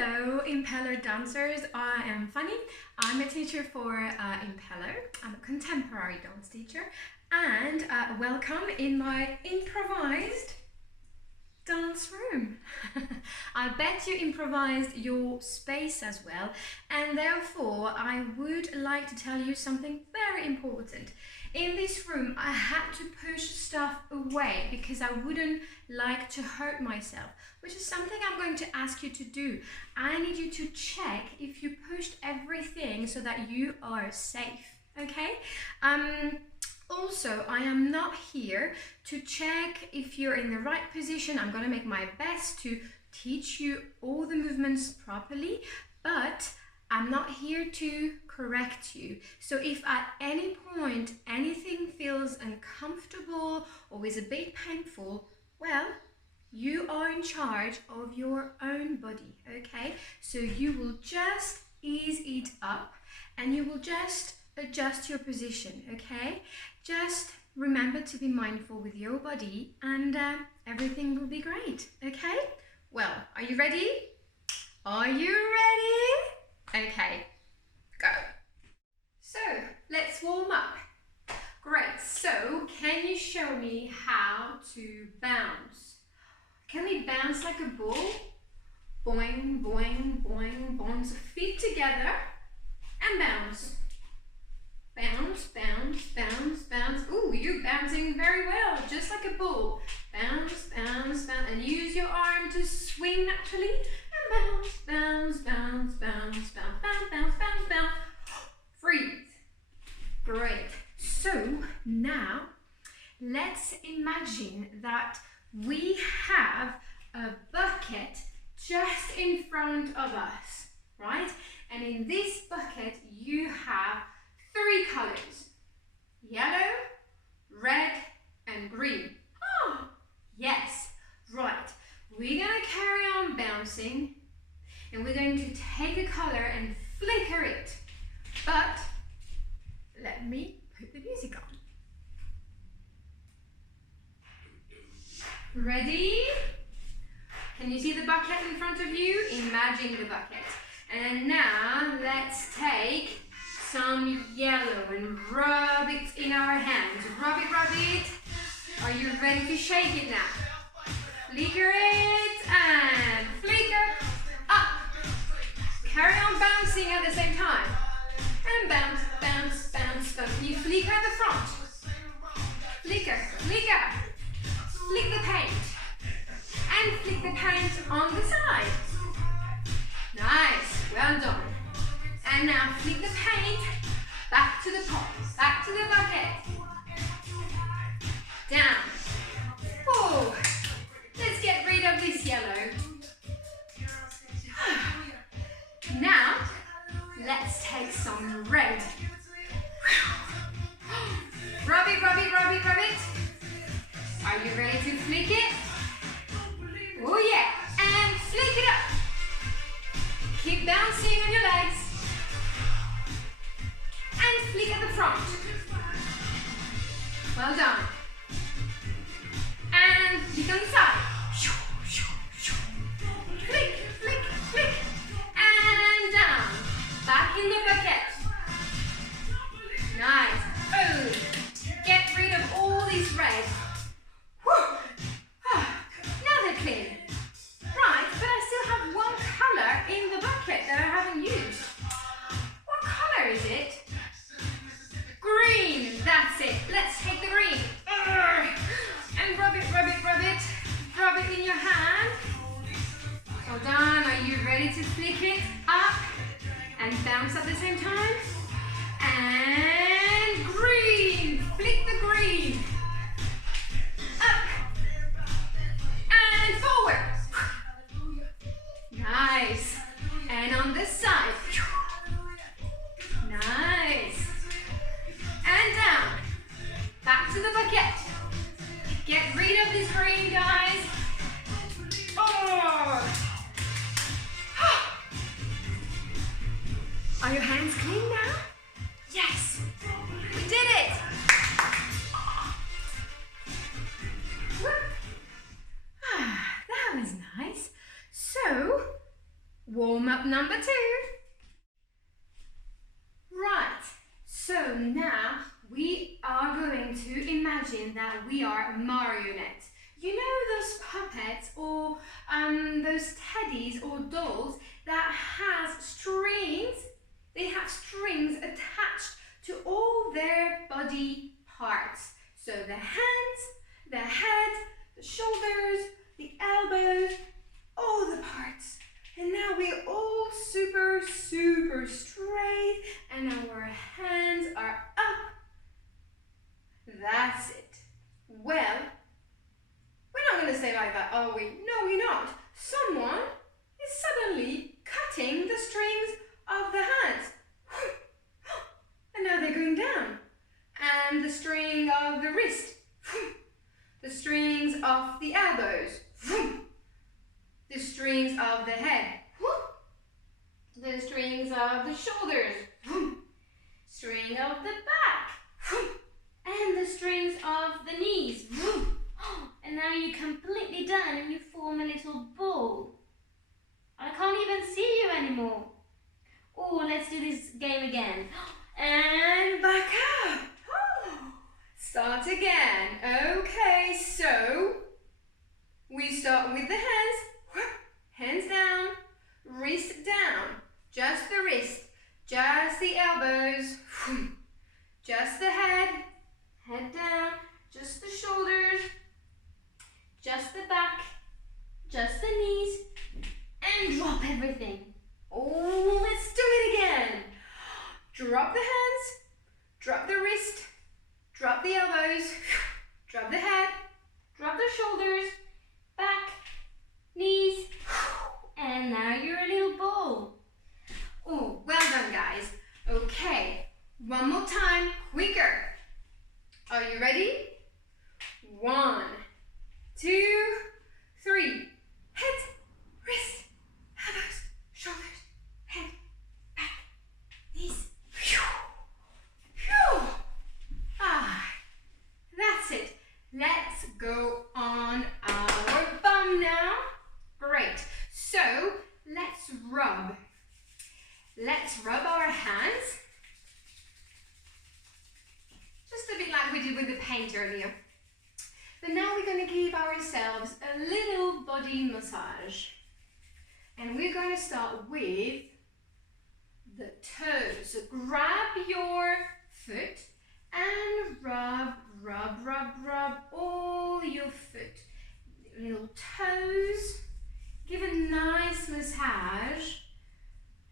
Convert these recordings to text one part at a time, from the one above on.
Hello, Impeller dancers. I am Fanny. I'm a teacher for Impeller. I'm a contemporary dance teacher, and welcome in my improvised dance room. I bet you improvised your space as well, and therefore I would like to tell you something very important. In this room I had to push stuff away because I wouldn't like to hurt myself, which is something I'm going to ask you to do. I need you to check if you pushed everything so that you are safe, okay? Also, I am not here to check if you're in the right position. I'm going to make my best to teach you all the movements properly, but I'm not here to correct you. So if at any point anything feels uncomfortable or is a bit painful, well, you are in charge of your own body, okay? So you will just ease it up and you will just adjust your position, okay? Just remember to be mindful with your body and everything will be great, okay? Well, are you ready? Are you ready? Okay, go. So, let's warm up. Great, so can you show me how to bounce? Can we bounce like a ball? Boing, boing, boing, boing. So feet together and bounce. Bounce, bounce, bounce, bounce. Ooh, you're bouncing very well, just like a ball. Bounce, bounce, bounce, and use your arm to swing naturally. And bounce, bounce, bounce, bounce, bounce, bounce, bounce, bounce, bounce. Freeze. Great. So now let's imagine that we have a bucket just in front of us, right? And in this bucket you have 3 colors: yellow, red, and green. Oh, yes, right. We're gonna carry on bouncing and we're going to take a color and flicker it. But let me put the music on. Ready? Can you see the bucket in front of you? Imagine the bucket. And now let's take some yellow and rub it in our hands. Rub it, rub it. Are you ready to shake it now? Flicker it and flicker up. Carry on bouncing at the same time. And bounce, bounce, bounce, bounce. Can you flicker at the front? Flicker, flicker. Flick the paint. And flick the paint on the side. Nice, well done. And now flick the paint back to the pot, back to the bucket. Down. Oh, let's get rid of this yellow. Now, let's take some red. Rub it, rub it, rub it, rub it. Are you ready to flick it? Oh yeah, and flick it up. Keep bouncing on your legs. And flick at the front. Well done. And flick on the side. Flick, flick, flick. And down. Back in the bucket. Nice. Oh. Get rid of all these red. Now they're clean. Right, but I still have one colour in the bucket that I haven't used. What colour is it? Green, that's it. Let's take the green. And rub it, rub it, rub it. Rub it in your hand. Well done. Are you ready to flick it up and bounce at the same time? And green. Flick the green. Up. And forward. Nice. And on this side. Nice. And down. Back to the bucket. Get rid of this green, guys. Oh. Are your hands clean now? Yes. We did it. That was nice. So, Warm up number 2. Right, so now we are going to imagine that we are marionettes. You know those puppets or those teddies or dolls that has strings? They have strings attached to all their body parts. So the hands, the head, the shoulders, the elbows, all the parts. And now we're all super straight and our hands are up. That's it. Well, we're not going to say like that, are we? No, we're not. Someone is suddenly cutting the strings of the hands. And now they're going down. And the string of the wrist. The strings of the elbows. The strings of the head. The strings of the shoulders. String of the back. And the strings of the knees. And now you're completely done and you form a little ball. I can't even see you anymore. Oh, let's do this game again. And back up. Start again. Okay, so we start with the hands. Hands down, wrist down. Just the wrist, just the elbows, just the head down, just the shoulders, just the back, just the knees, and drop everything. Oh, let's do it again. Drop the hands, drop the wrist, drop the elbows, drop the head, drop the shoulders, back, knees, and now you're a little ball. Oh, well done, guys. Okay, one more time, quicker. Are you ready? 1, 2, 3. Head, wrist, elbows, shoulders, head, back, knees. That's it. Let's go on our bum now. Great. So let's rub. Let's rub our hands. Just a bit like we did with the paint earlier. But now we're going to give ourselves a little body massage. And we're going to start with the toes. So grab your foot and rub all your foot. Little toes. Give a nice massage.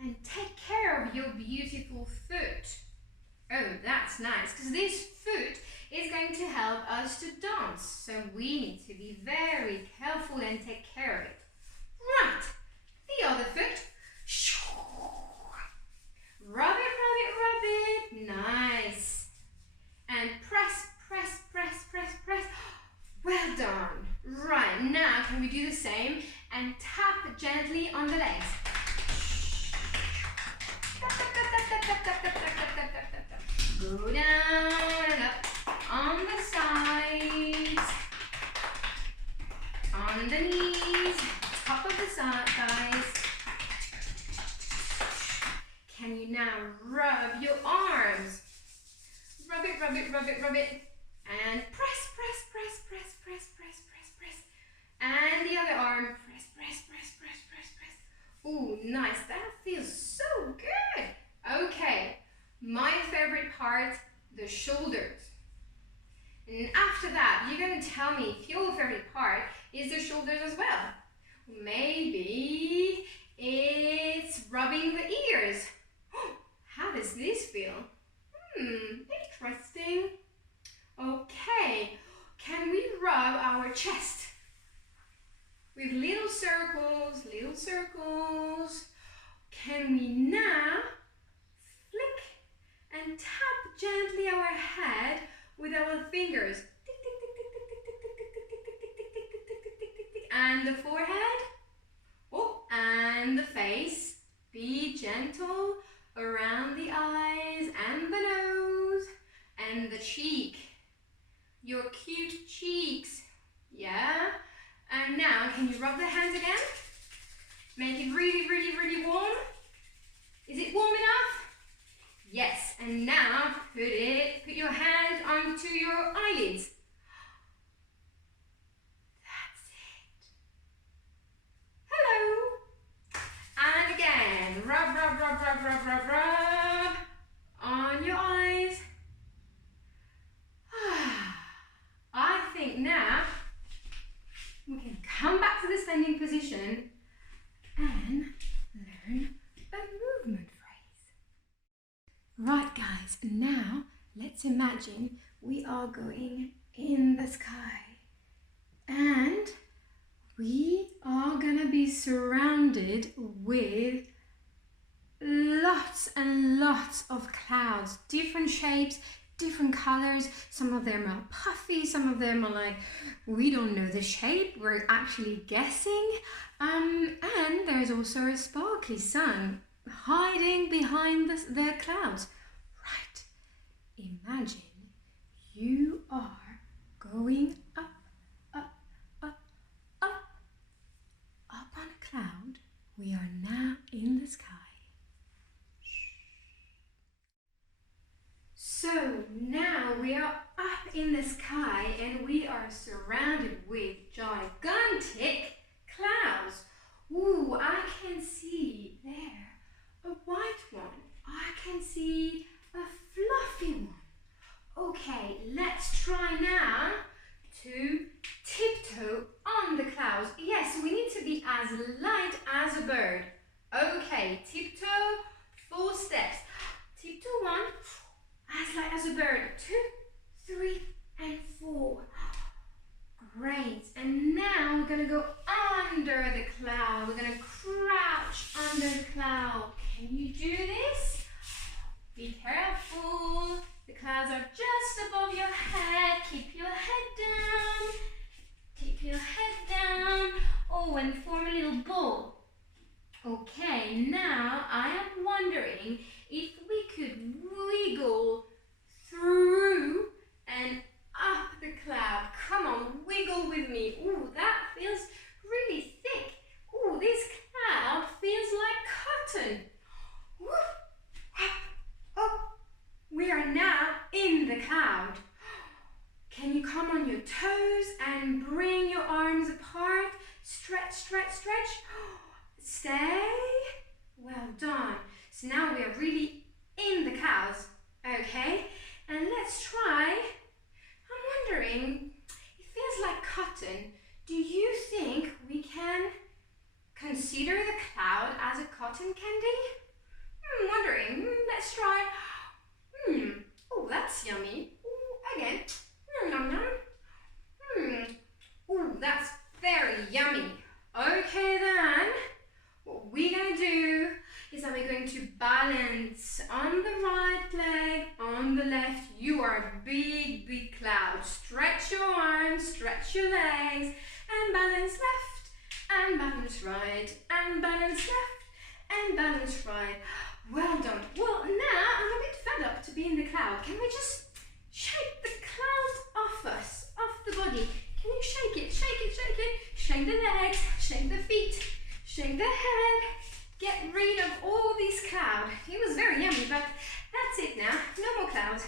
And take care of your beautiful foot. Oh, that's nice, because this foot is going to help us to dance. So we need to be very careful and take care of it. Right, the other foot. Rub it. Nice. And press. Well done. Right, now can we do the same and tap gently on the legs. Go down and up on the sides, on the knees, top of the thighs. Can you now rub your arms? Rub it. And press. And the other arm, press. Ooh, nice. That feels so good. Okay, my favorite part, the shoulders. And after that, you're going to tell me if your favorite part is the shoulders as well. Maybe it's rubbing the ears. How does this feel? Interesting. Okay, can we rub our chest? With little circles. Can we now flick and tap gently our head with our fingers? And the forehead. Oh, and the face. Be gentle around the eyes and the nose and the cheek. Your cute cheeks. Yeah? And now, can you rub the hands again? Make it really, really, really warm. Is it warm enough? Yes, and now put your hand onto your eyelids. That's it. Hello. And again, rub, rub, rub, rub, rub, rub, rub on your eyes. I think now we can come back to the standing position and learn a movement phrase. Right guys, now let's imagine we are going in the sky and we are gonna be surrounded with lots and lots of clouds, different shapes, different colors. Some of them are puffy, some of them are like, we don't know the shape, we're actually guessing. And there's also a sparkly sun hiding behind the clouds. Right, imagine you are going up, up, up, up, up on a cloud. We are now in the sky. So now we are up in the sky and we are surrounded with gigantic clouds. Ooh, I can see there a white one. I can see a fluffy one. Okay, let's try now to tiptoe on the clouds. Yes, we need to be as light as a bird. Okay, tiptoe, 4 steps. Tiptoe 1, as light as a bird. 2, 3, and 4. Great. And now we're going to go under the cloud. We're going to crouch under the cloud. Can you do this? Be careful. The clouds are just above your head. Keep your head down. Keep your head down. Oh, and form a little ball. Okay, now I am wondering if we could wiggle through and up the cloud. Come on, wiggle with me. Ooh, that feels really thick. Ooh, this cloud feels like cotton. Woo. Oh, we are now in the cloud. Can you come on your toes and bring your arms apart? Stretch, stretch, stretch. Stay. Well done. So now we are really in the clouds. Okay, and let's try. I'm wondering, it feels like cotton. Do you think we can consider the cloud as a cotton candy? I'm wondering. Let's try. Oh, that's yummy. Ooh, again. Nom, nom, nom. Ooh, that's very yummy. Okay then, what we're going to do is that we're going to balance on the right leg, on the left. You are a big, big cloud. Stretch your arms, stretch your legs, and balance left, and balance right, and balance left, and balance right. Well done. Well, now I'm a bit fed up to be in the cloud. Can we just shake the cloud off us, off the body? Can you shake it, shake it, shake it? Shake the legs, shake the feet, shake the head. Get rid of all these clouds. It was very yummy, but that's it now. No more clouds.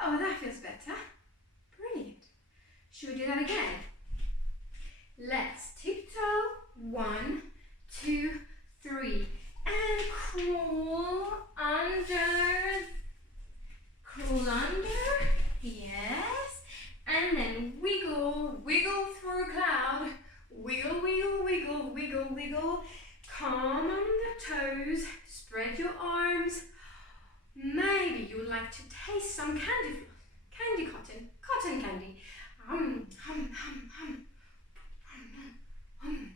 Oh, that feels better. Brilliant. Should we do that again? Let's tiptoe. 1, 2, 3. And crawl under. Crawl under. Yes. And then wiggle, wiggle through a cloud. Wiggle, wiggle, wiggle, wiggle, wiggle. Come on the toes. Spread your arms. Maybe you would like to taste some candy cotton. Cotton candy. Hum, hum, hum, hum.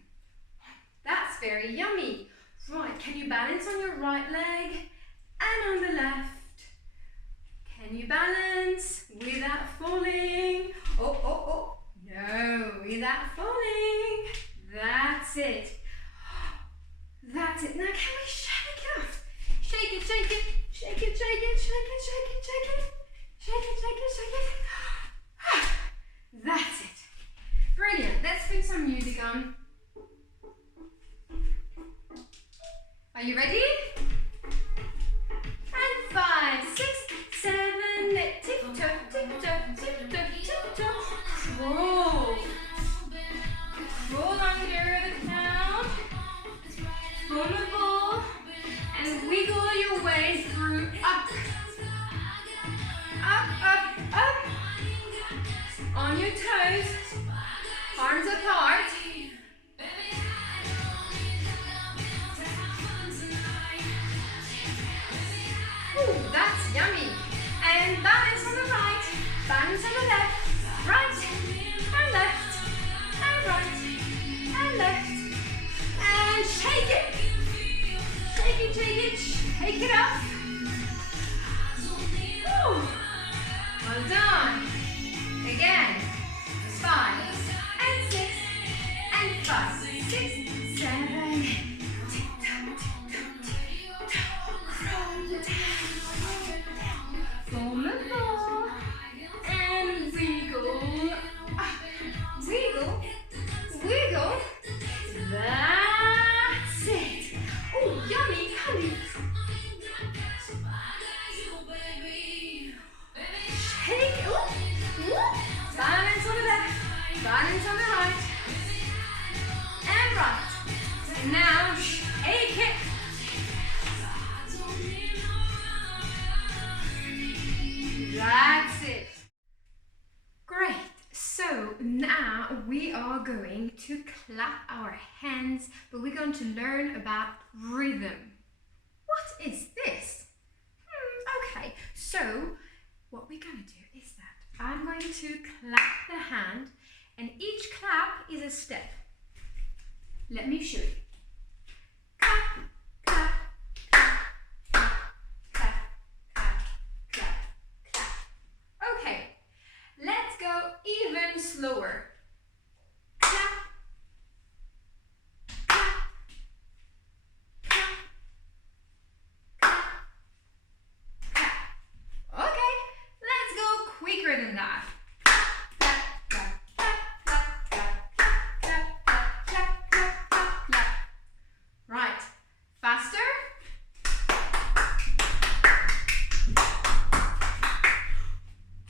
That's very yummy. Right, can you balance on your right leg and on the left? Can you balance without falling? Oh, oh, oh. No, without falling. That's it. That's it. Now can we shake it off? Shake it, shake it, shake it, shake it, shake it, shake it, shake it. Shake it, shake it, shake it. That's it. Brilliant. Let's put some music on. Are you ready? And 5, 6, 7, 8. Tiptoe, tiptoe, tiptoe, tiptoe. Crawl. Roll under the cloud. Form a ball. And wiggle your way through up. Up, up, up. On your toes. Arms apart. Ooh, that's yummy. And balance on the right, balance on the left, right and left, and right and left. And shake it. Shake it, shake it, shake it up. Woo. Well done. Again. 5 and 6 and 5, 6, 7. Tick-tock, tick-tock, tick-tock. Roll down. Form a ball. And wiggle. Up. Wiggle. Wiggle. That's it. Oh, yummy, yummy. Shake. Ooh. Ooh. Balance on the left, balance on the right, and right. And now shake it. That's it. Great. So now we are going to clap our hands, but we're going to learn about rhythm. What is this? Okay, so what we're going to do is that I'm going to clap the hand, and each clap is a step. Let me show you. Clap, clap, clap, clap, clap, clap, clap, clap. Okay, let's go even slower. Clap, clap, clap, clap, clap. Okay, let's go quicker than that. Clap, clap, clap, clap, clap, clap, clap, clap, clap, clap, clap, clap. Right, faster.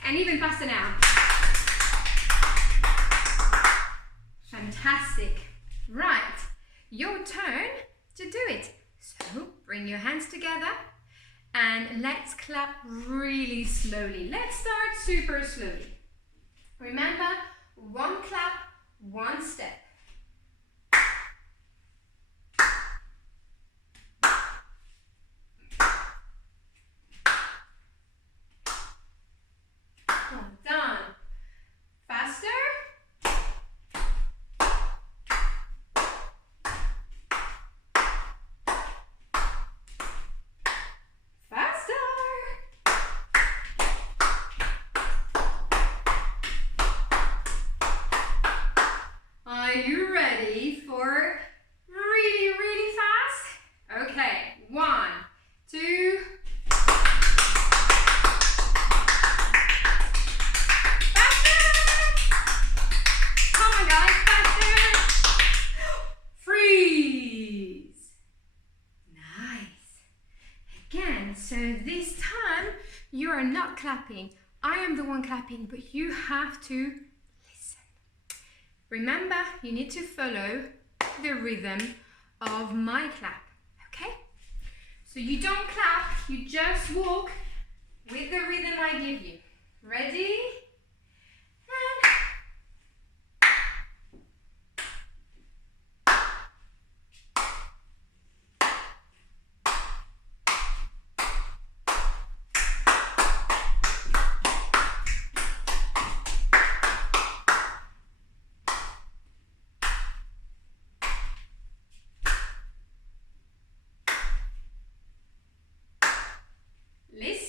And even faster now. Fantastic. Right, your turn to do it. So bring your hands together and let's clap really slowly. Let's start super slowly. Remember, one clap, one step. Well done. Faster. Faster. Are you ready for really, really fast? Okay, 1, 2. So this time you are not clapping. I am the one clapping, but you have to listen. Remember, you need to follow the rhythm of my clap, okay? So you don't clap, you just walk with the rhythm I give you. Ready? And listen.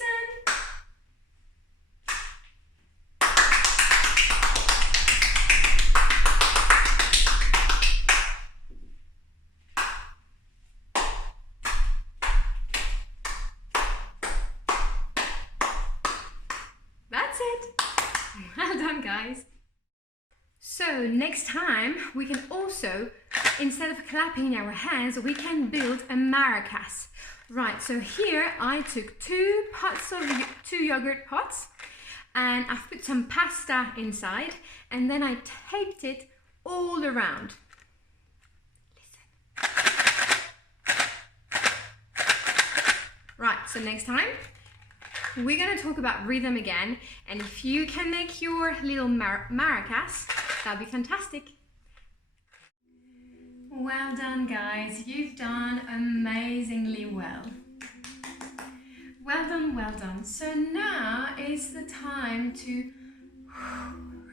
That's it. Well done, guys. So next time we can also, instead of clapping our hands, we can build a maracas. Right, so here I took two yogurt pots, and I've put some pasta inside, and then I taped it all around. Listen. Right, so next time we're gonna talk about rhythm again, and if you can make your little maracas, that'd be fantastic. Well done, guys. You've done amazingly well. Well done, well done. So now is the time to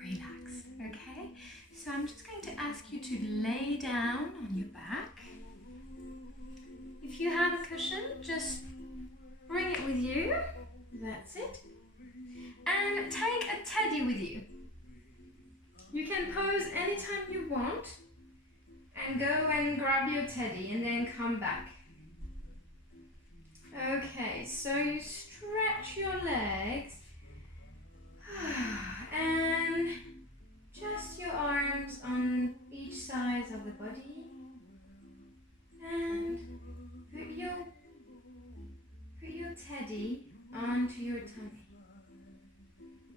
relax, okay? So I'm just going to ask you to lay down on your back. If you have a cushion, just bring it with you. That's it. And take a teddy with you. You can pose anytime you want and go and grab your teddy and then come back. Okay, so you stretch your legs and just your arms on each side of the body, and put your teddy onto your tummy.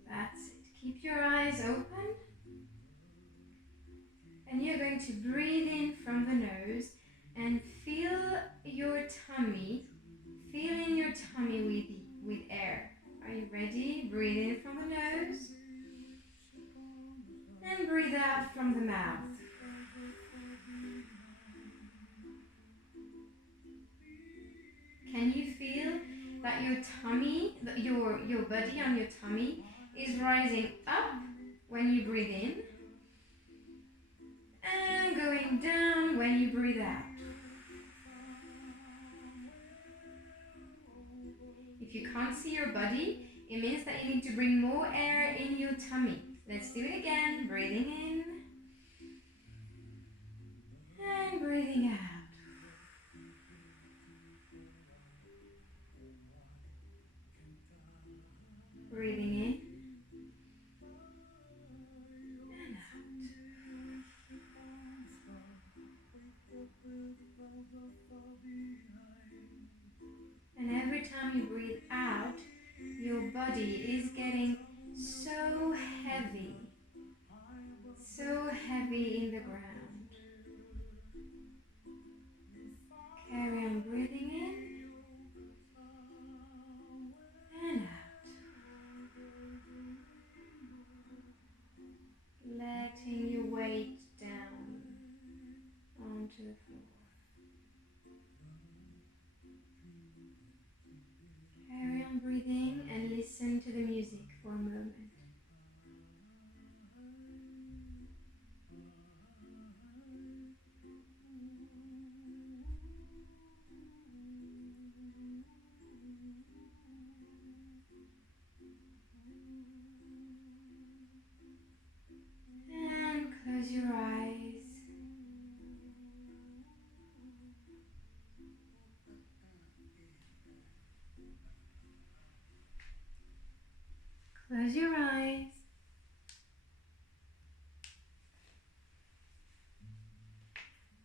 That's it. Keep your eyes open. And you're going to breathe in from the nose and feel your tummy, filling your tummy with air. Are you ready? Breathe in from the nose and breathe out from the mouth. Can you feel that your tummy, your body on your tummy is rising up when you breathe in? And going down when you breathe out. If you can't see your body, it means that you need to bring more air in your tummy. Let's do it again. Breathing in and breathing out. Breathing in and out. And every time you breathe out, your body is getting so heavy in the ground. Carry on breathing in and out. Letting your weight down onto the floor. Carry on breathing and listen to the music for a moment. And close your eyes. Close your eyes.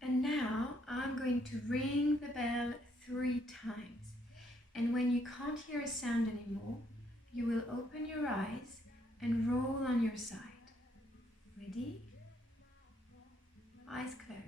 And now I'm going to ring the bell 3 times. And when you can't hear a sound anymore, you will open your eyes and roll on your side. Ready? Eyes closed.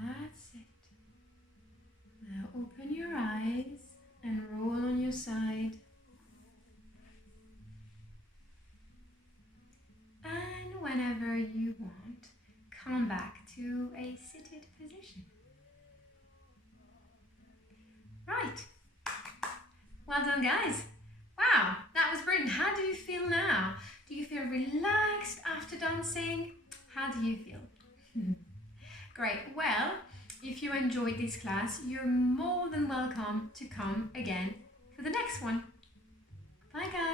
That's it. Now open your eyes and roll on your side. And whenever you want, come back to a seated position. Right. Well done, guys. Wow, that was brilliant. How do you feel now? Do you feel relaxed after dancing? How do you feel? Great. Well, if you enjoyed this class, you're more than welcome to come again for the next one. Bye guys.